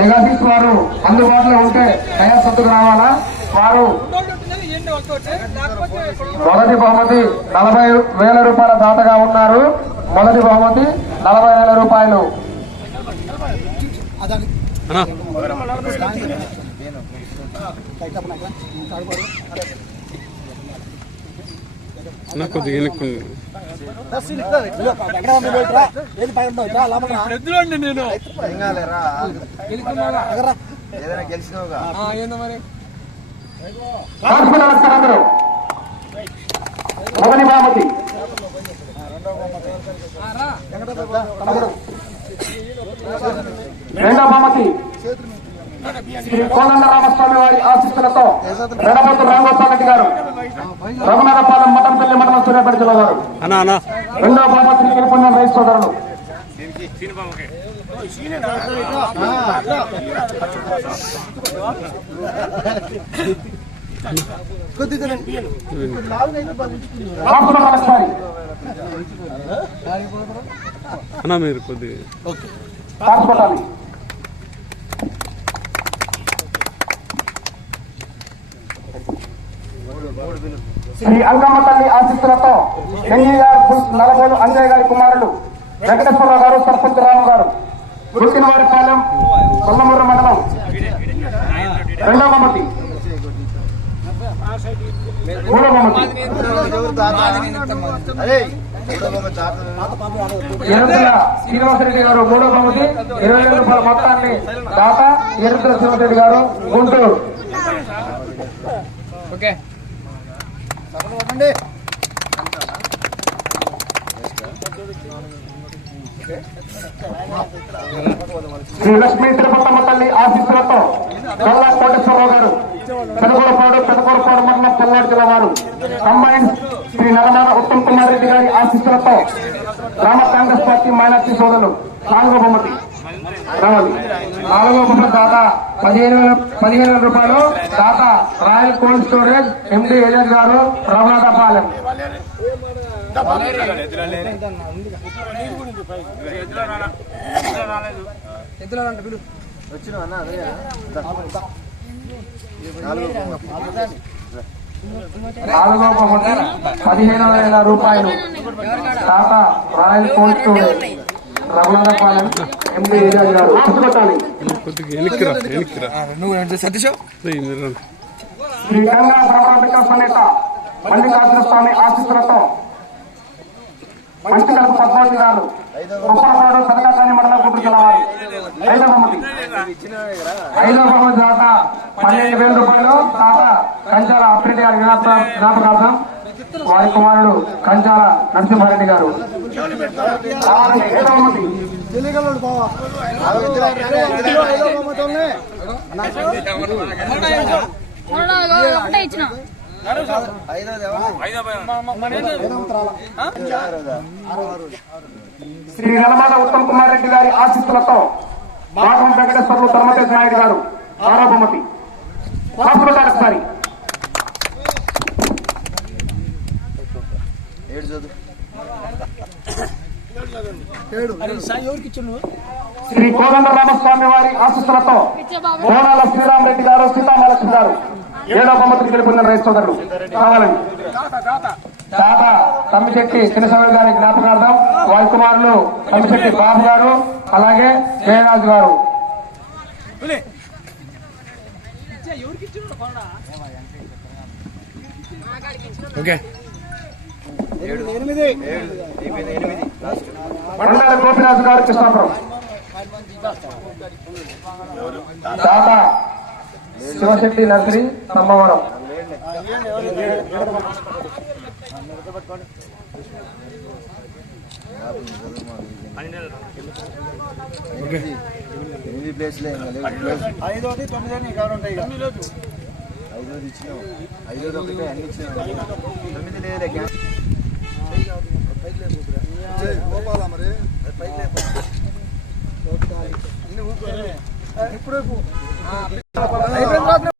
మెగాసిక్స్ వారు అందుబాటులో ఉంటే దయాసత్తుకు రావాలా. వారు మొదటి బహుమతి 40,000 రూపాయల దాతగా ఉన్నారు. మొదటి బహుమతి 40,000 రూపాయలు. మొదటి బహుమతి రెండవ బహుమతి శ్రీ కోదండ రామస్వామి వారి ఆశీస్సులతో రెడపొత్తు రామగోపాల్ రెడ్డి గారు, రఘునాథపాలెం మఠంపల్లి మండలం సూర్యాపేట జిల్లా వారు. రెండవ బహుమతిని గెలుపొందిన రైతు సోదరులు. మీరు కొద్దిగా శ్రీ అంకమ్మ తల్లి ఆశీస్సులతో ఎన్ఈఆర్ నలగోలు అంజయ్ గారి కుమారులు వెంకటేశ్వరరావు గారు, సర్పంచ్ రాము గారు, గుర్తినవారిపాలెం, కొల్లమూరు మండలం. రెండవ బహుమతి. మూడవ బహుమతి ఎరుతుల శ్రీనివాసరెడ్డి గారు. మూడవ బహుమతి 20,000 రూపాయల మొత్తాన్ని దాత ఎరుతుల శ్రీనివాసరెడ్డి గారు, గుంటూరు. శ్రీ లక్ష్మీ తిరుపతమ్మ తల్లి ఆశీస్సులతో గొల్ల కోటేశ్వరరావు గారు, పెదకూరపాడు మండలం పల్నాడు జిల్లా వారు. కంబైన్ శ్రీ నరమాన ఉత్తమ్ కుమార్ రెడ్డి గారి ఆశీస్సులతో గ్రామ కాంగ్రెస్ పార్టీ మైనార్టీ సోదరులు. నాలుగో బహుమతి రావాలి. నాలుగో బహుమతి దాత 15,000 రూపాయలు. దాత రాయల్ కోల్డ్ స్టోరేజ్ ఎండి ఏజెంట్ గారు, రఘునాథపాలెం. నాలుగో బహుమతి 15,000 రూపాయలు. దాత రాయల్ కోల్డ్ స్టోరేజ్, రఘునాథపాలెం ఎండి ఏజెంట్ గారు. శ్రీ గంగా బ్రహ్మాంబిక సమేత మల్లికార్జున స్వామి ఆశీస్సులతో మంచికలకు పద్మావతి గారు, ఉప్పలపాడు, సదకాకాని మండలం, గుంటూరు జిల్లా వారు. ఐదవ బహుమతి దాత 12,000 రూపాయలు. దాత కంచాల అప్పిరెడ్డి గారి జ్ఞాపకార్థం వారి కుమారుడు కంచాల నరసింహారెడ్డి గారు. ఏడవ బహుమతి శ్రీ నలమాద ఉత్తమ్ కుమార్ రెడ్డి గారి ఆశీస్సులతో భాగం వెంకటేశ్వర్లు ధర్మతేజ్ నాయుడు గారు. ఆరో బహుమతి ఒకసారి శ్రీ కోదండ రామస్వామి వారి ఆశీస్సులతో కోనాల శ్రీరామరెడ్డి గారు, సీతామహాలక్ష్మి గారు. ఏడవ బహుమతిని గెలుపొందిన రైతు సోదరులు కావాలండి. దాత తమ్మిశెట్టి చిన్నస్వామి గారి జ్ఞాపకార్థం వారి కుమారులు తమ్మిశెట్టి బాబు గారు, అలాగే జయరాజు గారు. మండల గోపిరాజు గారు, కృష్ణాపురం. దాత శివశెట్టి నర్సరీ, సమ్మవరం. ఐదోది 9 కావాలి ఉంటాయి. 5 ఇచ్చినావు, 5 ఒకటే అన్ని ఇచ్చినావు. 9 లేదే గోపాల మరి ఇప్పుడు